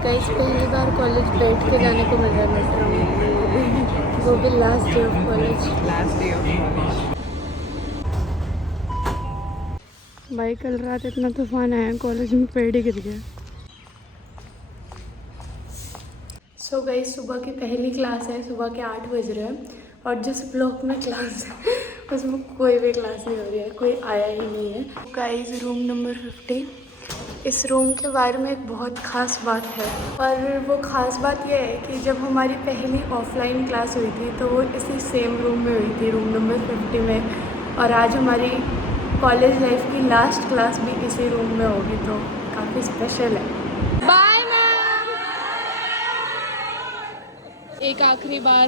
Guys पहली बार college बैठ के जाने को मिल रहा है मेट्रो में, वो भी लास्ट डे ऑफ कॉलेज। भाई कल रात इतना तूफान आया कॉलेज में, पेड़ ही गिर गया। सो गाइस सुबह की पहली क्लास है, सुबह के 8 बज रहे हैं और जिस ब्लॉक में क्लास है उसमें कोई भी क्लास नहीं हो रही है, कोई आया ही नहीं है। गाइस रूम नंबर 50, इस रूम के बारे में एक बहुत ख़ास बात है और वो ख़ास बात यह है कि जब हमारी पहली ऑफलाइन क्लास हुई थी तो वो इसी सेम रूम में हुई थी, रूम नंबर 50 में, और आज हमारी कॉलेज लाइफ की लास्ट क्लास भी इसी रूम में होगी, तो काफ़ी स्पेशल है। Bye ma'am. एक आखिरी बार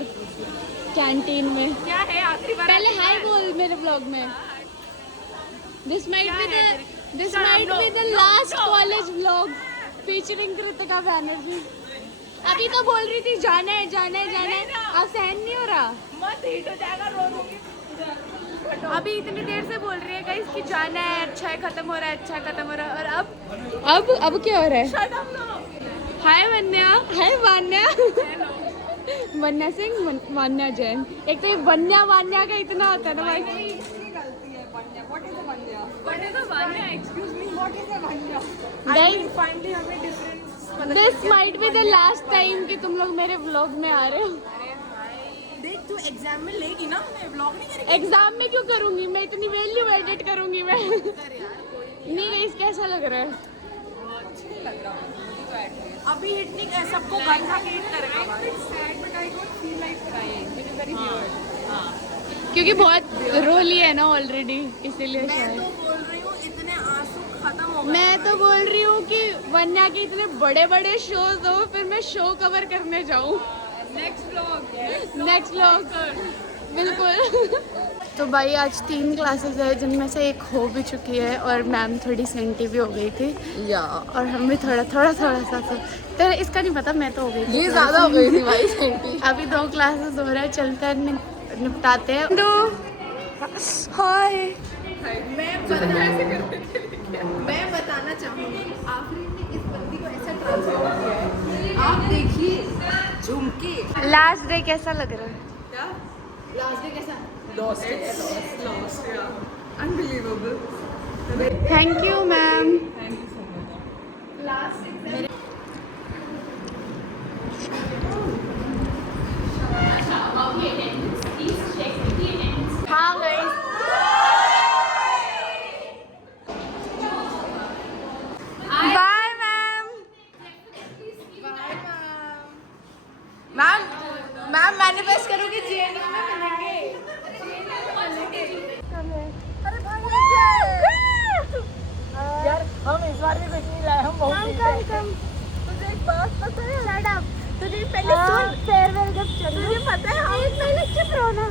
कैंटीन में, क्या है आखिरी बार, पहले हाय बोल मेरे ब्लॉग में। This might be the last college vlog featuring Kritika Banerjee. अभी तो बोल रही थी जाना है जाना है जाना है, अब सहन नहीं हो रहा, मत हिट हो जाएगा, रो दूंगी। अभी इतनी देर से बोल रही है गाइस कि जाना है, अच्छा है खत्म हो रहा है, अच्छा है खत्म हो रहा है, और अब क्या हो रहा है? हाय वन्या, हाय वान्या, वन्या सिंह, वान्या जैन। एक तो ये वन्या वान्या का इतना होता है ना भाई। This might be the last time कि तुम लोग मेरे व्लॉग में आ रहे हो। देख तू एग्जाम में लेगी ना, मैं व्लॉग नहीं करेगी। एग्जाम में क्यों करूंगी मैं, इतनी वैल्यू एडिट करूंगी मैं। नहीं गाइस कैसा लग रहा है? लग रहा अभी हिट नहीं कर, सबको घर खा के हिट करेगा। क्योंकि बहुत रोली है ना ऑलरेडी, इसीलिए मैं शायद। तो बोल रही हूँ इतने आंसू खत्म हो गए। मैं तो बोल रही हूँ कि वन्या के इतने बड़े बड़े शोज हो, फिर मैं शो कवर करने जाऊँ। नेक्स्ट व्लॉग बिल्कुल। तो भाई आज 3 क्लासेस है जिनमें से एक हो भी चुकी है और मैम थोड़ी सेंटी भी हो गई थी या और हम भी थोड़ा सा तो इसका नहीं पता, मैं तो हो गई थी, ये ज्यादा हो गई थी भाई सेंटी। अभी 2 क्लासेस हो रहा है, चलते हैं निपटाते हैं। दो हाय मैं बताना चाहूँगी आखिरी में इस बंदी को ऐसा ट्रांसफॉर्म किया है। आप देखिए झुमके। लास्ट डे कैसा लग रहा है? क्या लास्ट डे कैसा? Lost unbelievable. Thank you ma'am. हाँ guys bye ma'am. Ma'am manifest करो कि जेएनयू में मिलेंगे। अरे भाई यार हम इस बार भी कुछ नहीं लाए, हम बहुत तुझे एक बात पता है? Shut up. तुझे पहले सुन, फेयरवेल जब चल तुझे पता है हम एक पहले चुप रहो ना।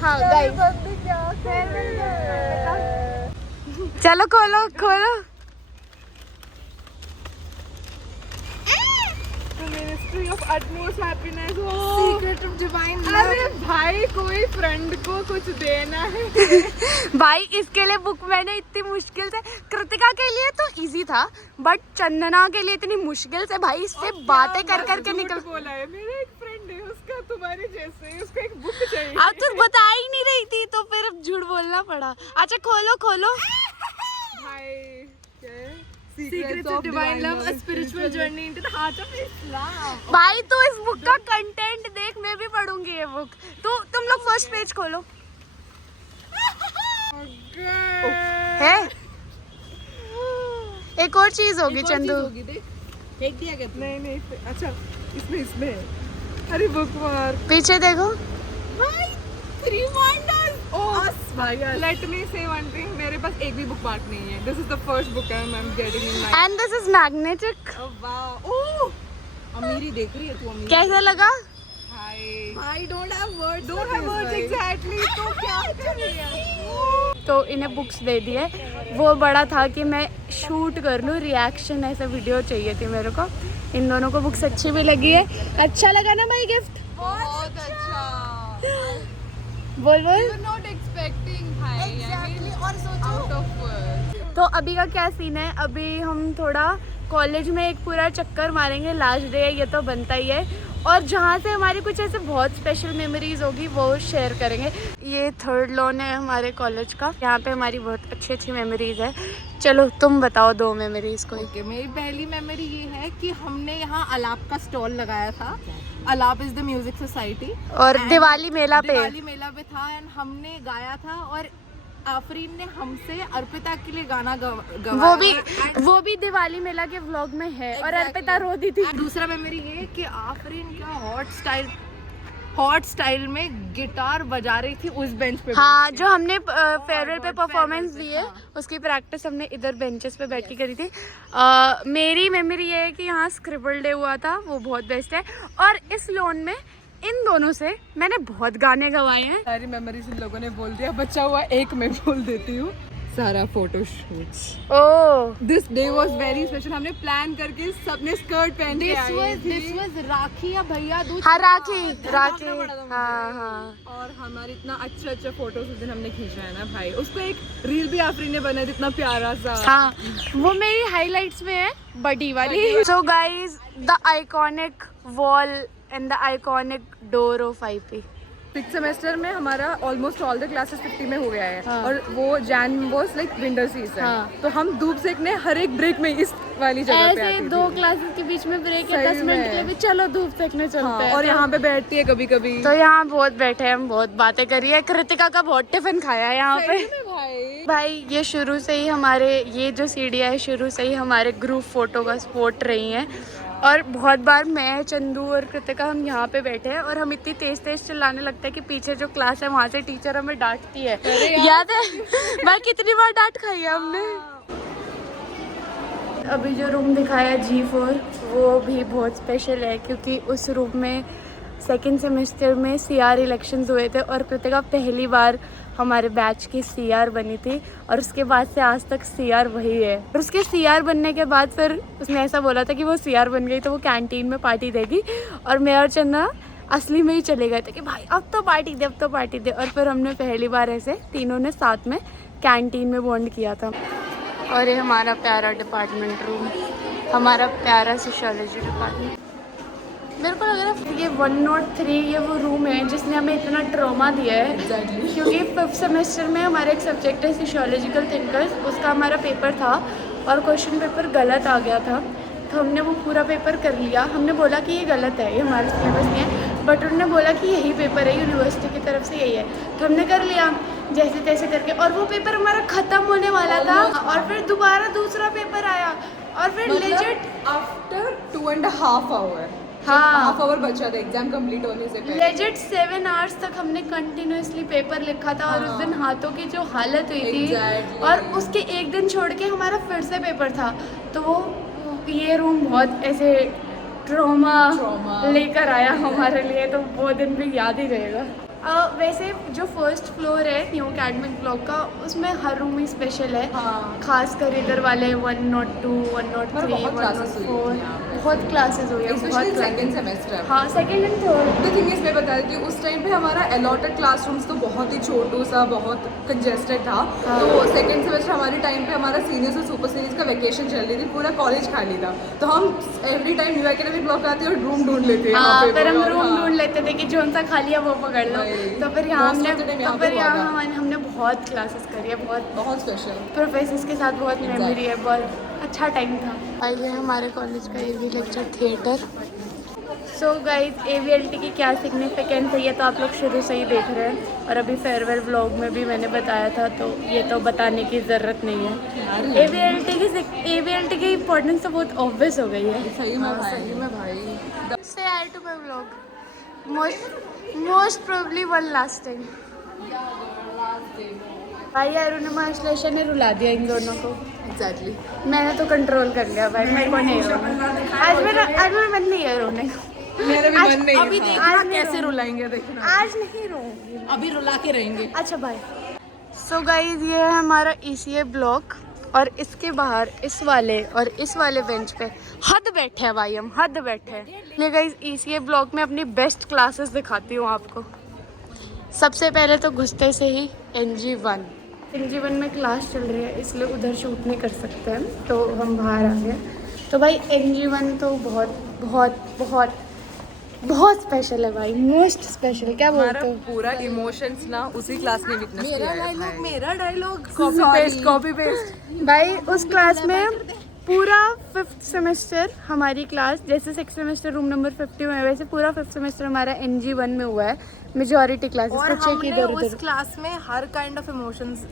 हाँ गाइस चलो खोलो खोलो। Ministry of utmost happiness, secret of divine love. अरे भाई कोई फ्रेंड को कुछ देना है। भाई इसके लिए बुक मैंने इतनी मुश्किल से, कृतिका के लिए तो इजी था बट चंदना के लिए इतनी मुश्किल से भाई इससे बातें कर करके निकल। बोला है मेरा एक फ्रेंड है, उसका तुम्हारे जैसे, उसको एक बुक चाहिए। अब तू बता ही नहीं रही थी तो फिर अब झूठ बोलना पड़ा। अच्छा खोलो खोलो। भाई क्या है? Secrets of Divine Love, a spiritual journey into the heart of Islam. भाई तू इस बुक का कंटेंट देख, मैं भी पढ़ूंगी ये बुक। तुम लोग फर्स्ट पेज खोलो। है एक और चीज होगी चंदू। देख दिया क्या? नहीं अच्छा इसमें अरे बुक मार्क पीछे देखो भाई, 3 wonders। us भाई let me say one thing, मेरे पास एक भी बुक मार्क नहीं है। this is the first book I'm getting in my and this is magnetic. oh wow oh अमीरी देख रही है तू? अमीरी कैसा लगा? I don't have words exactly। तो क्या करें? तो इन्हें बुक्स दे दिए, वो बड़ा था कि मैं शूट कर लूँ रिएक्शन, ऐसा वीडियो चाहिए थी मेरे को। इन दोनों को बुक्स अच्छी भी लगी है। अच्छा लगा ना भाई गिफ्ट? बहुत अच्छा। बोल not expecting भाई exactly। और सोचो out of words। तो अभी का क्या सीन है, अभी हम थोड़ा कॉलेज में एक पूरा चक्कर मारेंगे, लास्ट डे है ये तो बनता ही है, और जहाँ से हमारी कुछ ऐसे बहुत स्पेशल मेमोरीज होगी वो शेयर करेंगे। ये 3rd लॉन है हमारे कॉलेज का, यहाँ पे हमारी बहुत अच्छी मेमोरीज है। चलो तुम बताओ 2 मेमोरीज को। ओके, मेरी पहली मेमोरी ये है कि हमने यहाँ अलाप का स्टॉल लगाया था। अलाप इज द म्यूजिक सोसाइटी, और दिवाली मेला पे था एंड हमने गाया था, और आफरीन ने हमसे अर्पिता के लिए गाना गवाया। वो भी दिवाली मेला के व्लॉग में है। और अर्पिता रो दी थी। दूसरा मेमोरी ये है कि आफरीन का हॉट स्टाइल में गिटार बजा रही थी उस बेंच पे। हाँ, जो हमने फेयरवेल पे परफॉर्मेंस दी है, उसकी प्रैक्टिस हमने इधर बेंचेस पे बैठ के करी थी। मेरी मेमोरी ये है कि यहाँ स्क्रिबल डे हुआ था, वो बहुत बेस्ट है। और इस लोन में इन दोनों से मैंने बहुत गाने गवाए हैं। सारी मेमोरीज इन लोगों ने बोल दिया, बचा हुआ एक मैं बोल देती हूँ, सारा photoshoots. Oh, this day was very special. हमने प्लान करके सबने स्कर्ट पहन के आई थी। दिस वाज राखी या भैया दूज। हाँ, राखी। हाँ। और हमारे इतना अच्छा फोटोज उस दिन हमने खींचा है ना भाई, उसको एक रील भी आफरीन ने बनाया, इतना प्यारा सा। हाँ, वो मेरी हाइलाइट्स में है, बड़ी वाली। So guys, the iconic wall and the iconic door of IP। 6th semester में हमारा ऑलमोस्ट ऑल द क्लासेस 50 में हो गया है। हाँ। और वो Jain was like winter season. हाँ। तो हम धूप सेकने हर एक ब्रेक में इस वाली जगह पे आते ऐसे थे। 2 क्लासेस के बीच में ब्रेक है, 10 मिनट के लिए भी चलो धूप सेकने चलते हैं। और यहाँ पे बैठती है कभी कभी। तो यहाँ बहुत बैठे हैं हम, बहुत बातें करी है। कृतिका का बहुत टिफिन खाया है यहाँ पे। भाई ये शुरू से ही हमारे, ये जो सीढ़ियाँ है शुरू से ही हमारे ग्रुप फोटो का स्पॉट रही हैं। और बहुत बार मैं, चंदू और कृतिका हम यहाँ पे बैठे हैं और हम इतनी तेज चिल्लाने लगते हैं कि पीछे जो क्लास है वहाँ से टीचर हमें डांटती है। याद है भाई कितनी बार डांट खाई है हमने। अभी जो रूम दिखाया G4, वो भी बहुत स्पेशल है क्योंकि उस रूम में 2nd सेमेस्टर में CR इलेक्शंस हुए थे और कृतिका पहली बार हमारे बैच की CR बनी थी। और उसके बाद से आज तक CR वही है। और उसके CR बनने के बाद फिर उसने ऐसा बोला था कि वो CR बन गई तो वो कैंटीन में पार्टी देगी। और मैं और चंदा असली में ही चले गए थे कि भाई अब तो पार्टी दे, अब तो पार्टी दे। और फिर हमने पहली बार ऐसे तीनों ने साथ में कैंटीन में बॉन्ड किया था। और ये हमारा प्यारा डिपार्टमेंट रूम, हमारा प्यारा सोशियोलॉजी डिपार्टमेंट। मेरे को लग रहा है ये 103 ये वो रूम है जिसने हमें इतना ट्रॉमा दिया है। क्योंकि 5th सेमेस्टर में हमारा एक सब्जेक्ट है सोशियोलॉजिकल थिंकर्स, उसका हमारा पेपर था और क्वेश्चन पेपर गलत आ गया था। तो हमने वो पूरा पेपर कर लिया। हमने बोला कि ये गलत है, ये हमारे सिलेबस नहीं है, बट उन्होंने बोला कि यही पेपर है, यूनिवर्सिटी की तरफ से यही है। तो हमने कर लिया जैसे तैसे करके, और वो पेपर हमारा ख़त्म होने वाला था। और फिर दोबारा दूसरा पेपर आया और फिर लेजिट आफ्टर 2.5 आवर, हाँ, हाफ आवर बचा था एग्जाम कंप्लीट होने से पहले। लेजिट 7 आवर्स तक हमने कंटिन्यूसली पेपर लिखा था। और उस दिन हाथों की जो हालत हुई थी। और उसके एक दिन छोड़ के हमारा फिर से पेपर था। तो वो ये रूम बहुत ऐसे ट्रॉमा लेकर आया हमारे लिए, तो वो दिन भी याद ही रहेगा। वैसे जो 1st फ्लोर है न्यू अकेडमिक ब्लॉक का, उसमें हर रूम ही स्पेशल है। खासकर इधर वाले 102, 103, 104 बहुत क्लासेस हुई है। बहुत 2nd सेमेस्टर। हाँ, 2nd and 3rd। The thing is मैं बता देती हूँ, उस टाइम पे हमारा अलॉटेड क्लासरूम्स तो बहुत ही छोटू सा, बहुत कंजेस्टेड था। तो 2nd सेमेस्टर हमारे टाइम पे हमारा सीनियर्स और सुपर सीनियर्स का वेकेशन चल रही थी, पूरा कॉलेज खाली था। तो हम every time new academic block आते और रूम ढूंढ लेते हैं। हाँ, फिर हम रूम ढूंढ लेते थे कि जो सा खाली है वो पकड़ लो। तो फिर यहाँ हमने बहुत क्लासेस करी है, बहुत स्पेशल प्रोफेसर्स के साथ बहुत मेमोरी है, बहुत अच्छा टाइम था। आइए हमारे कॉलेज का AV lecture theatre. So guys, AVLT की क्या सिग्निफिकेंस है ये तो आप लोग शुरू से ही देख रहे हैं। और अभी फेयरवेल व्लॉग में भी मैंने बताया था, तो ये तो बताने की ज़रूरत नहीं है। AVLT की इम्पोर्टेंस तो बहुत ऑब्वियस हो गई है। सही में भाई। Say hi to my vlog. Most probably one last time. भाई अरुणिमा आश्लेषा ने रुला दिया इन दोनों को। एग्जैक्टली। मैंने तो कंट्रोल कर लिया भाई, मेरे को नहीं रोना। आज मेरा मन नहीं है रोने को। मेरा भी मन नहीं है। अभी देखना कैसे रुलाएंगे, देखना। आज नहीं रोऊंगी, अभी रुला के रहेंगे। अच्छा बाय। सो गाइज, ये है हमारा ECA ब्लॉक। और इसके बाहर इस वाले बेंच पे हद बैठे हैं भाई, हम हद बैठे हैं। ये गाइस ECA ब्लॉक में अपनी बेस्ट क्लासेस दिखाती हूँ आपको। सबसे पहले तो घुसते से ही NG1 में क्लास चल रही है, इसलिए उधर शूट नहीं कर सकते हम, तो हम बाहर आ गए। तो भाई NG1 तो बहुत बहुत बहुत बहुत स्पेशल है भाई, मोस्ट स्पेशल। क्या बोलते हो? पूरा इमोशंस ना उसी क्लास ने विटनेस किया है। मेरा डायलॉग कॉपी पेस्ट भाई उस क्लास में पूरा 5th सेमेस्टर हमारी क्लास, जैसे 6th सेमेस्टर रूम नंबर 50 में है, वैसे पूरा 5th सेमेस्टर हमारा NG1 में हुआ है। मेजॉरिटी क्लासेस और कुछ एक हमने इधर उस उधर। क्लास में हर काइंड ऑफ इमोशंस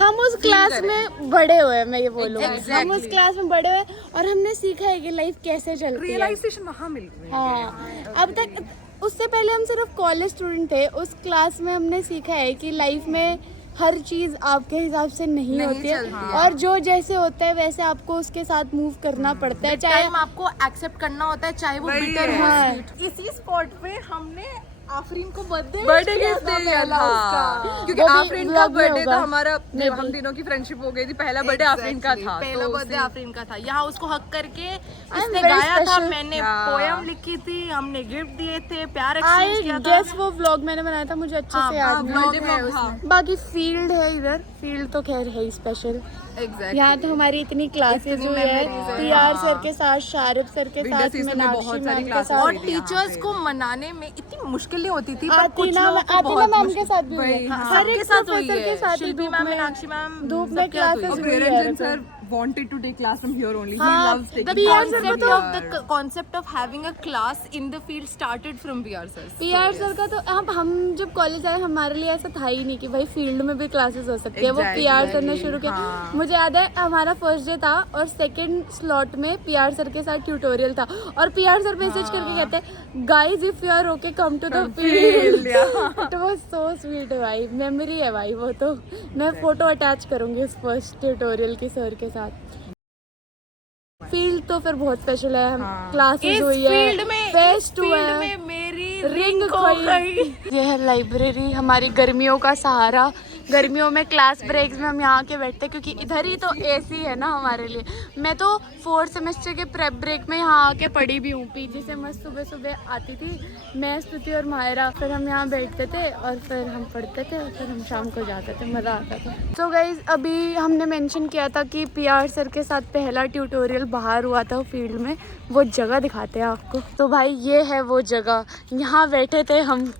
हम उस क्लास में बड़े हुए हैं, मैं ये बोलूँगा। हम Exactly. उस क्लास में बड़े हुए और हमने सीखा है कि लाइफ कैसे चलती है। रियलाइजेशन वहाँ मिल गई। हाँ, अब तक उससे पहले हम सिर्फ कॉलेज स्टूडेंट थे। उस क्लास में हमने सीखा है कि लाइफ में हर चीज़ आपके हिसाब से नहीं होती है, और जो जैसे होता है वैसे आपको उसके साथ मूव करना पड़ता है, चाहे टाइम आपको एक्सेप्ट करना होता है, चाहे वो वही बिटर है। हो हाँ। स्वीट। इसी स्पॉट पे हमने आफरीन को बर्थडे गिफ्ट दिया था, क्योंकि वो भी आफरीन का vlog में बर्थडे होगा। था हमारा। Maybe. हम दिनों की फ्रेंडशिप हो गई थी, पहला बर्थडे आफरीन का था। पहला तो बर्थडे आफरीन का था। यहाँ उसको हक करके इसने very गाया था, special. मैंने हाँ। पोयम लिखी थी, हमने गिफ्ट दिए थे, प्यार आई एक्सचेंज किया था। गेस वो व्लॉग मैंने बनाया था, मुझे अच्छे से याद नहीं vlog है। है उसमें। बाकी फील्ड है इधर, फील्ड तो खैर है ही स्पेशल। Exactly. यहाँ तो हमारी इतनी क्लासेस इतनी हुई है, memories है। PR हाँ। सर के साथ, शारिब सर के Winter साथ, season में मीनाक्षी बहुत सारी मैम के classes साथ, और हुई थी यहाँ टीचर्स पे। को मनाने में इतनी मुश्किलें होती थी, पर आतिना कुछ लोगों को आतिना बहुत मैम के मुश्किल। साथ भी हुई है। वही, हाँ। हर एक सबके साथ हुई प्रोफेसर के है। साथ ही शिल्पी धूप मैम, में- मीनाक्षी मैम, धूप में सबके साथ हुई classes है। हुई है। Priyaranjan sir wanted to take class from here only. He हाँ, loves taking the PR class sir from को तो here. The concept of having a class in the field started from PR sir. PR sir का तो हम जब college आए हमारे लिए ऐसा था ही नहीं कि भाई फील्ड में भी क्लासेस हो सकती है। वो Exactly, PR सर ने शुरू किया। हाँ। मुझे याद है हमारा फर्स्ट डे था और सेकंड स्लॉट में PR सर के साथ ट्यूटोरियल था, और PR सर मैसेज करके कहते हैं guys if you are okay come to the field. It was so sweet भाई, मेमोरी है भाई वो तो। मैं फोटो अटैच करूंगी उस फर्स्ट ट्यूटोरियल की सर के साथ। फील्ड तो फिर बहुत स्पेशल है। क्लासेस इस हुई है, फील्ड में, फेस्ट हुआ फील्ड है, में मेरी रिंग खो खोई। गई। ये है लाइब्रेरी, हमारी गर्मियों का सहारा। गर्मियों में क्लास ब्रेक्स में हम यहाँ के बैठते हैं, क्योंकि इधर ही तो AC है ना हमारे लिए। मैं तो 4th सेमेस्टर के प्रेप ब्रेक में यहाँ आके पढ़ी भी हूँ। पीजी से मस्त सुबह सुबह आती थी मैं, स्तुति और मायरा, फिर हम यहाँ बैठते थे और फिर हम पढ़ते थे और फिर हम शाम को जाते थे, मज़ा आता था। तो गाइज अभी हमने मेंशन किया था कि PR सर के साथ पहला ट्यूटोरियल बाहर हुआ था फील्ड में, वो जगह दिखाते हैं आपको। तो भाई ये है वो जगह, यहाँ बैठे थे हम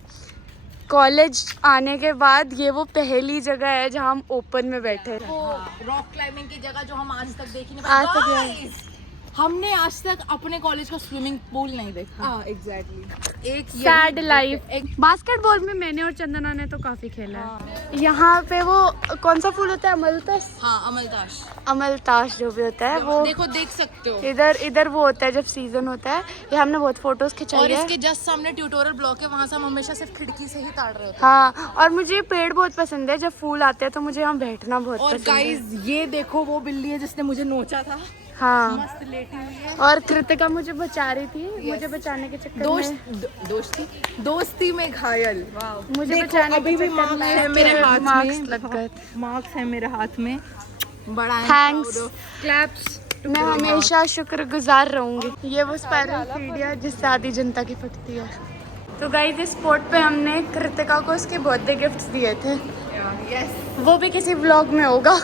कॉलेज आने के बाद। ये वो पहली जगह है जहाँ हम ओपन में बैठे। वो रॉक क्लाइंबिंग की जगह जो हम आज तक देख ही नहीं आज तक पाए। Guys, हमने आज तक अपने कॉलेज का स्विमिंग पूल नहीं देखा। हाँ, exactly. एक सैड लाइफ। बास्केटबॉल में मैंने और चंदना ने तो काफी खेला है। यहाँ पे वो कौन सा फूल होता है, अमलतास, हाँ, अमलताश। अमलतास जो भी होता है वो देखो, देख सकते हो। इधर वो होता है जब सीजन होता है। ये हमने बहुत फोटोज और खिंचाई है। इसके जस्ट सामने ट्यूटोरियल ब्लॉक है, वहाँ से हम हमेशा सिर्फ खिड़की से ही ताड़ रहे होते हाँ, और मुझे ये पेड़ बहुत पसंद है। जब फूल आते हैं तो मुझे यहाँ बैठना बहुत हैं। और पसंद है। गाइस ये देखो, वो बिल्ली है जिसने मुझे नोचा था, हाँ, मस्त लेटी हुई है। और कृतिका मुझे बचा रही थी। मुझे बचाने के चक्कर में दोस्ती में घायल। मुझे देखो, बचाने अभी के भी चक्कर मार्क्स में है मेरे हाथ मार्क्स में। लग गए। मार्क्स है मेरे हाथ में, बड़ा थैंक्स, क्लैप्स। मैं हमेशा शुक्रगुजार रहूंगी। ये वो स्पाइरल फीड है जिससे आधी जनता की फटती है। तो गाइस इस स्पॉट पे हमने कृतिका को उसके बर्थडे गिफ्ट्स दिए थे। वो भी किसी व्लॉग में होगा।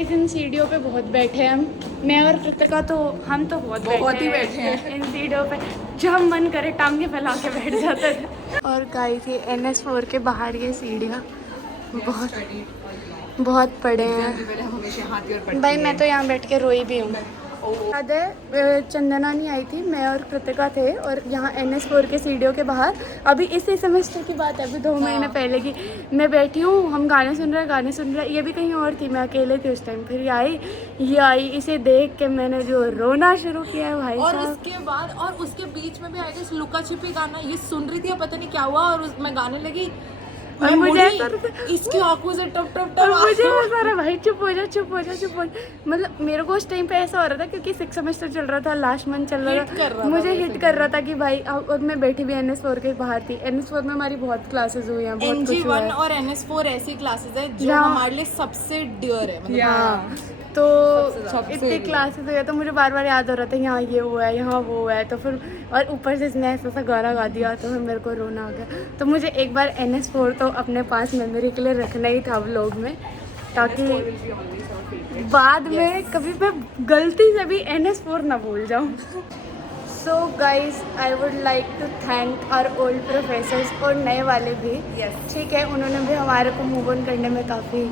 इन सीढ़ियों पे बहुत बैठे हैं हम, मैं और कृतिका तो हम तो बहुत ही बैठे हैं इन सीढ़ियों पे। जब हम मन करे टांगे फैला के बैठ जाते थे। और गाइस ये NS4 के बाहर ये सीढ़ियाँ बहुत पड़े हैं भाई। मैं तो यहाँ बैठ के रोई भी हूँ। याद है चंदना नहीं आई थी, मैं और कृतिका थे और यहाँ NS4 के सीढ़ियों के बाहर, अभी इसी सेमेस्टर की बात है, अभी 2 महीने पहले की। मैं बैठी हूँ, हम गाने सुन रहे, ये भी कहीं और थी, मैं अकेले थी उस टाइम। फिर ये आई, इसे देख के मैंने जो रोना शुरू किया है भाई और साहब। उसके बाद और उसके बीच में भी आई गेस लुका छिपी गाना ये सुन रही थी, और पता नहीं क्या हुआ, और मैं गाने लगी। और मैं मुझे मुड़ी, ऐसा लगता है- इसकी आंखों से टप टप और टप मुझे ऐसा रहा भाई चुप हो जा। मतलब मेरे को उस टाइम पे ऐसा हो रहा था क्योंकि 6th सेमेस्टर चल रहा था, लास्ट मंथ चल रहा था, मुझे हिट कर रहा था कि भाई। और मैं बैठी भी NS4 के बाहर थी। NS4 में हमारी बहुत क्लासेस हुई हैं, बहुत कुछ हुआ NG1 है। और NS4 ऐसी क्लासेस है जो जहाँ- हमारे लिए सबसे डियर है, मतलब हाँ, तो इतने क्लासेस हुए तो मुझे बार बार याद हो रहा था यहाँ ये हुआ है, यहाँ वो हुआ है। तो फिर और ऊपर से इसने ऐसा गाना गा दिया तो फिर मेरे को रोना आ गया। तो मुझे एक बार NS4 तो अपने पास मेमोरी के लिए रखना ही था व्लॉग में, ताकि बाद में कभी मैं गलती से भी NS4 ना भूल जाऊँ। So guys I would like to thank our old professors और नए वाले भी। ठीक है, उन्होंने भी हमारे को मूव ऑन करने में काफ़ी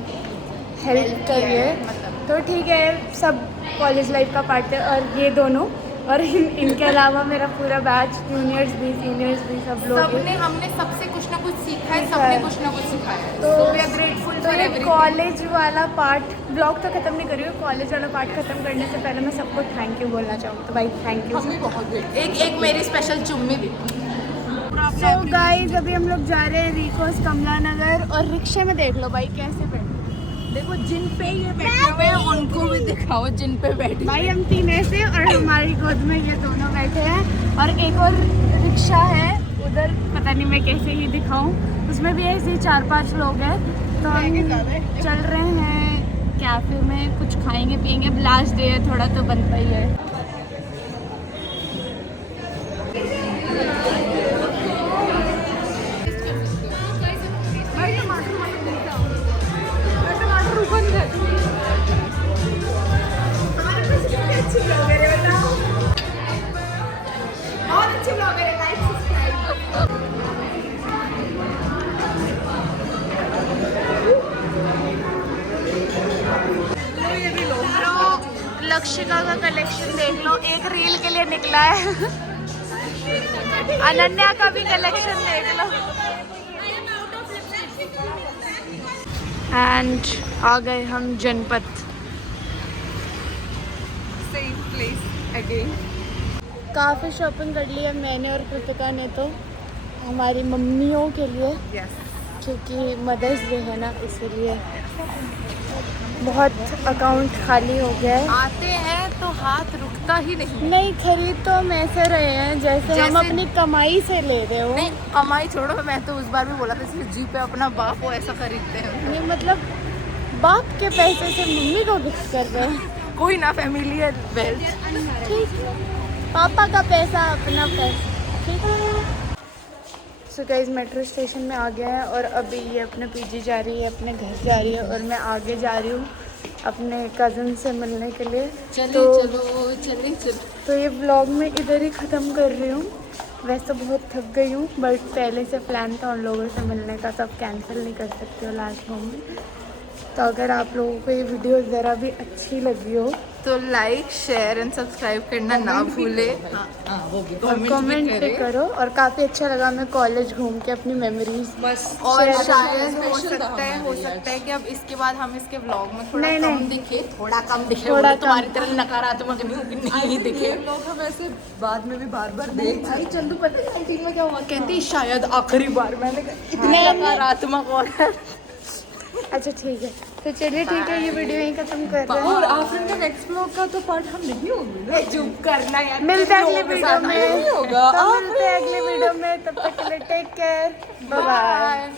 हेल्प करी है। तो ठीक है, सब कॉलेज लाइफ का पार्ट है। और ये दोनों और इनके अलावा मेरा पूरा बैच, जूनियर्स भी सीनियर्स भी, सब लोग हमने सबसे कुछ ना कुछ सीखा है, सबने कुछ ना कुछ सिखाया है। तो वी आर ग्रेटफुल तो ये कॉलेज वाला पार्ट ब्लॉग तो ख़त्म नहीं करी हूँ। कॉलेज वाला पार्ट ख़त्म करने से पहले मैं सबको थैंक यू बोलना चाहूँ। तो भाई थैंक यू। एक मेरी स्पेशल चुम्मी भी। सो गाइस अभी हम लोग जा रहे हैं रिकोस कमला नगर। और रिक्शे में देख लो भाई कैसे बैठे। देखो जिन पे ये बैठे हुए हैं उनको भी दिखाओ जिन पे बैठे। भाई हम तीन ऐसे और हमारी गोद में ये दोनों बैठे हैं। और एक और रिक्शा है उधर, पता नहीं मैं कैसे ही दिखाऊं, उसमें भी ऐसे 4-5 लोग हैं। तो हम चल रहे हैं कैफे में, कुछ खाएंगे पियेंगे। लास्ट डे है, थोड़ा तो बनता ही है। लक्षिका का कलेक्शन देख लो, एक रील के लिए निकला है। अनन्या का भी कलेक्शन देख लो। एंड आ गए हम जनपद। Same place again. काफ़ी शॉपिंग कर ली है मैंने और कृतिका ने, तो हमारी मम्मियों के लिए, Yes. क्योंकि मदर्स डे है ना, इसलिए बहुत अकाउंट खाली हो गया है। आते हैं तो हाथ रुकता ही नहीं। नहीं, खरीद तो हम ऐसे रहे हैं जैसे हम जैसे- अपनी कमाई से ले रहे हो। नहीं कमाई छोड़ो, मैं तो उस बार भी बोला था इसलिए जी पे अपना बाप हो ऐसा खरीदते हैं। नहीं मतलब बाप के पैसे से मम्मी को गिफ्ट कर रहे हैं। कोई ना फैमिलियर वेल्थ। ठीक, पापा का पैसा अपना पैसा। ठीक। सो गाइस मेट्रो स्टेशन में आ गया है और अभी ये अपने पीजी जा रही है, अपने घर जा रही है और मैं आगे जा रही हूँ अपने कज़न से मिलने के लिए। चलो। तो ये व्लॉग मैं इधर ही ख़त्म कर रही हूँ। वैसे तो बहुत थक गई हूँ, बट पहले से प्लान था उन लोगों से मिलने का, सब कैंसिल नहीं कर सकते हो लास्ट मोमेंट। तो अगर आप लोगों को ये वीडियो ज़रा भी अच्छी लगी हो तो लाइक शेयर एंड सब्सक्राइब करना ना भूले। और कमेंट पे करो। और काफ़ी अच्छा लगा मैं कॉलेज घूम के अपनी मेमोरीज बस और शेयर शायद हो सकता है कि अब इसके बाद हम इसके व्लॉग में थोड़ा नहीं, कम नहीं। दिखे, थोड़ा कम दिखे, थोड़ा बोले तुम्हारी तरह नकारात्मक नहीं दिखे। लोग हम ऐसे बाद में भी बार देख भाई चंदू पता है कैंटीन में क्या हुआ, कहती शायद आखिरी बार। मैंने कहा इतनी नहीं। नकारात्मक और अच्छा ठीक है, तो चलिए ठीक है, ये वीडियो यहीं ख़त्म कर रहे और हैं। आफ्टर का नेक्स्ट ब्लॉग का तो पार्ट हम नहीं होंगे। चुप करना यार। मिलते हैं अगली वीडियो में। नहीं होगा। तो मिलते हैं अगली वीडियो में, तब तक के लिए टेक केयर, बाय बाय।